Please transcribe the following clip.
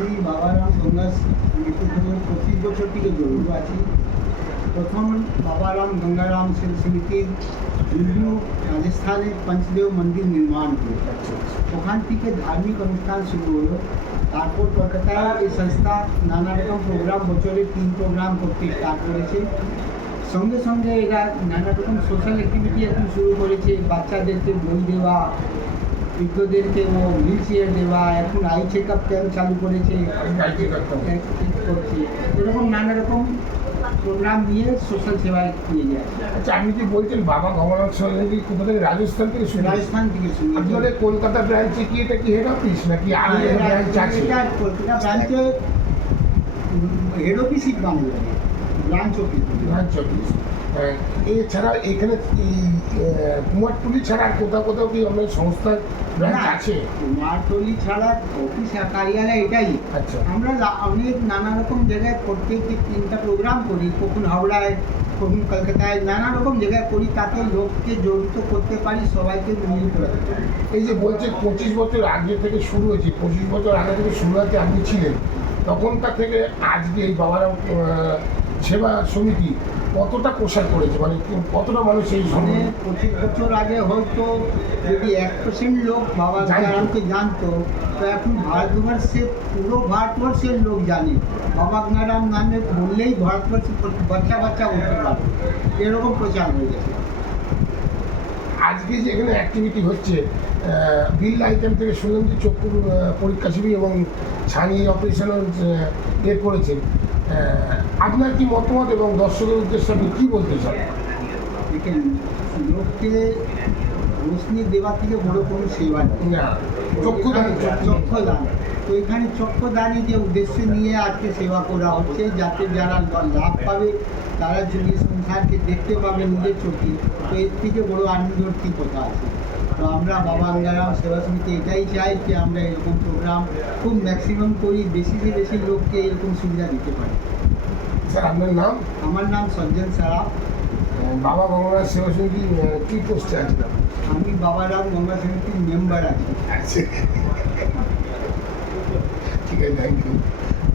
আমি বাবারাম গঙ্গা মৃত্যু ধরুন 25 বছর থেকে জড়িত আছি। প্রথম বাবারাম গঙ্গারাম সেবা সমিতির বিভিন্ন রাজস্থানে পঞ্চদেব মন্দির নির্মাণ হলো, ওখান থেকে ধার্মিক অনুষ্ঠান শুরু হলো। তারপর কলকাতায় এই সংস্থা নানা রকম প্রোগ্রাম, বছরে 3 প্রোগ্রাম করতে স্টার্ট করেছে। সঙ্গে সঙ্গে এরা নানা রকম সোশ্যাল অ্যাক্টিভিটি এখন শুরু করেছে। বাচ্চাদেরকে বই দেওয়া, বৃদ্ধদেরকে হুইল চেয়ার দেওয়া, এখন আই চেক আপ ক্যাম্প চালু করেছে করছে। এরকম নানা রকম প্রোগ্রাম নিয়ে সোশ্যাল সেবায় নিয়ে যায়। আচ্ছা, আপনি যে বলছেন বাবা গঙ্গানাথ সরকারি কোথা থেকে, রাজস্থান থেকে শুরু? রাজস্থান থেকে শুরু। আপনাদের কলকাতা ব্রাঞ্চে কি এটা কি হেড অফিস নাকি আরো ব্রাঞ্চ আছে? কলকাতা ব্রাঞ্চে হেড অফিসই Bangla, branch office. Branch office. এছাড়া এখানে এই কুমারটুলি ছাড়া আর কোথাও কোথাও কি আপনার সংস্থার ব্রাঞ্চ আছে? কুমারটুলি ছাড়া অফিস কার্যালয় এটাই। আচ্ছা। আমরা অনেক নানা রকম জায়গায় প্রত্যেক 3টা প্রোগ্রাম করি, কখন হাওড়ায়, কখন কলকাতায়, নানা রকম জায়গায় করি, তাতে লোককে জড়িত করতে পারি, সবাইকে মিলিয়ে করতে পারি। এই যে বলছে 25 বছর আগে থেকে শুরু হয়েছে, 25 বছর আগে থেকে শুরু হতে আপনি ছিলেন, তখনকার থেকে আজকে এই বাবারাম সেবা সমিতি কতটা প্রসার করেছে, মানে কতটা মানুষ এই মানে 25 বছর আগে হয়তো যদি 1% লোক বাবা গঙ্গারামকে জানতো, তো এখন ভারতবর্ষে, পুরো ভারতবর্ষের লোক জানে। বাবা গঙ্গারাম নামে বললেই ভারতবর্ষে বাচ্চা বাচ্চা উঠতে পারবে, এরকম প্রচার হয়ে গেছে। আজকে যে এখানে অ্যাক্টিভিটি হচ্ছে, বিল আইটেম থেকে শুনলাম যে চক্ষুর পরীক্ষা শিবির এবং ছানি অপারেশনও করেছেন। আপনার কি মতামত এবং দর্শকের উদ্দেশ্যে আপনি কী বলতে চান? দেখেন, লোককে রোশনি দেওয়ার থেকে বড় কোনো সেবা নেই। না, চক্ষুদান। চক্ষুদান, তো এখানে চক্ষুদানে যে উদ্দেশ্য নিয়ে আজকে সেবা করা হচ্ছে, যাতে যারা লাভ পাবে তারা যদি সংসারকে দেখতে পাবে নিজের চোখে, তো এর থেকে বড় আনন্দের কী কথা আছে। তো আমরা বাবা গঙ্গারাম সেবা সমিতি এটাই চাই যে আমরা এরকম প্রোগ্রাম খুব ম্যাক্সিমাম করি, বেশি বেশি লোককে এরকম সুবিধা দিতে পারি। স্যার, আপনার নাম? আমার নাম সজ্জন সারাফ। বাবা গঙ্গানাথ সেবা সমিতি কী পোস্টে আছেন? আমি বাবারাম গঙ্গা সমিতির মেম্বার আছি। আচ্ছা, ঠিক আছে, থ্যাংক ইউ।